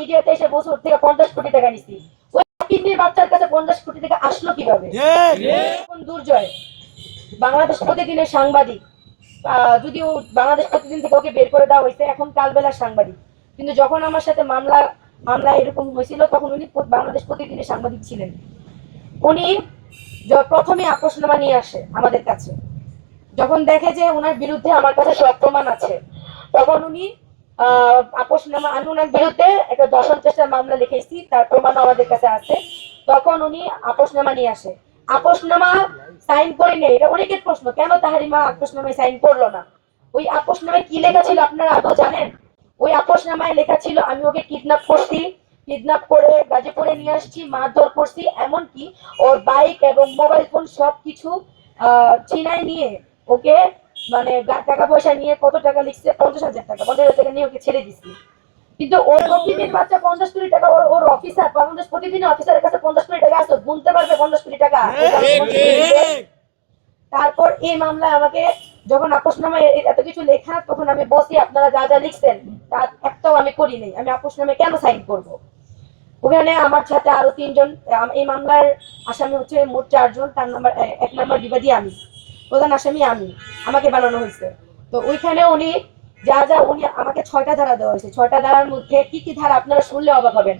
মিডিয়াতে এসে বছর থেকে পঞ্চাশ কোটি টাকা নিচ্ছি। ওই কিডনির বাচ্চার কাছে পঞ্চাশ কোটি টাকা আসলো কীভাবে? দুর্জয়? বাংলাদেশ প্রতিদিনের সাংবাদিক। যদিও বাংলাদেশ প্রতিদিন থেকে ওকে বের করে দেওয়া হয়েছে এখন কালবেলার সাংবাদিক। কিন্তু যখন আমার সাথে মামলা মামলা এরকম হয়েছিল তখন উনি বাংলাদেশ প্রতিদিনের সাংবাদিক ছিলেন। উনি প্রথমে আপোষনামা নিয়ে আসে আমাদের কাছে। যখন দেখে যে ওনার বিরুদ্ধে আমার কাছে সব প্রমাণ আছে তখন উনি আহ, আপোষনামা আমি ওনার বিরুদ্ধে একটা দর্শন চেষ্টার মামলা লিখেছি তার প্রমাণ আমাদের কাছে আছে। তখন উনি আপোষনামা নিয়ে আসে। আপোষনামা সাইন করে নেই এটা অনেকের প্রশ্ন কেন তাহারিমা আপোষনামায় সাইন করল না? ওই আপোষনামায় কি লেখা ছিল আপনারা আদৌ জানেন? ওই আপোষনামায় লেখা ছিল আমি ওকে কিডন্যাপ করছি কিডন্যাপ করে গাজীপুরে নিয়ে আসছি মারধর করছি এমনকি ওর বাইক এবং মোবাইল ফোন সবকিছু আহ ছিনাই নিয়ে ওকে মানে টাকা পয়সা নিয়ে কত টাকা লিখছে? পঞ্চাশ হাজার টাকা। পঞ্চাশ হাজার টাকা নিয়ে ওকে ছেড়ে দিচ্ছি কিন্তু ওর অফিসের বাচ্চা পঞ্চাশ কোটি টাকা ওর ওর অফিসার বাংলাদেশ প্রতিদিন অফিসারের কাছে পঞ্চাশ কোটি টাকা আসতো গুনতে পারবে পঞ্চাশ কোটি টাকা। তারপর এই মামলায় আমাকে যখন এ- এত কিছু লেখা তখন আমি বসি আপনারা যা যা লিখছেন তার একটাও আমি করি নাই। আমি আপোষনামে কেন সাইন করব? ওখানে আমার সাথে আরও তিনজন এই মামলার আসামি হচ্ছে মোট চারজন তার নাম্বার এক নাম্বার বিবাদী আমি প্রধান আসামি আমি, আমাকে বানানো হয়েছে। তো ওইখানে উনি যা যা উনি আমাকে ছয়টা ধারা দেওয়া হয়েছে। ছয়টা ধারার মধ্যে কি কি ধারা আপনারা শুনলে অবাক হবেন।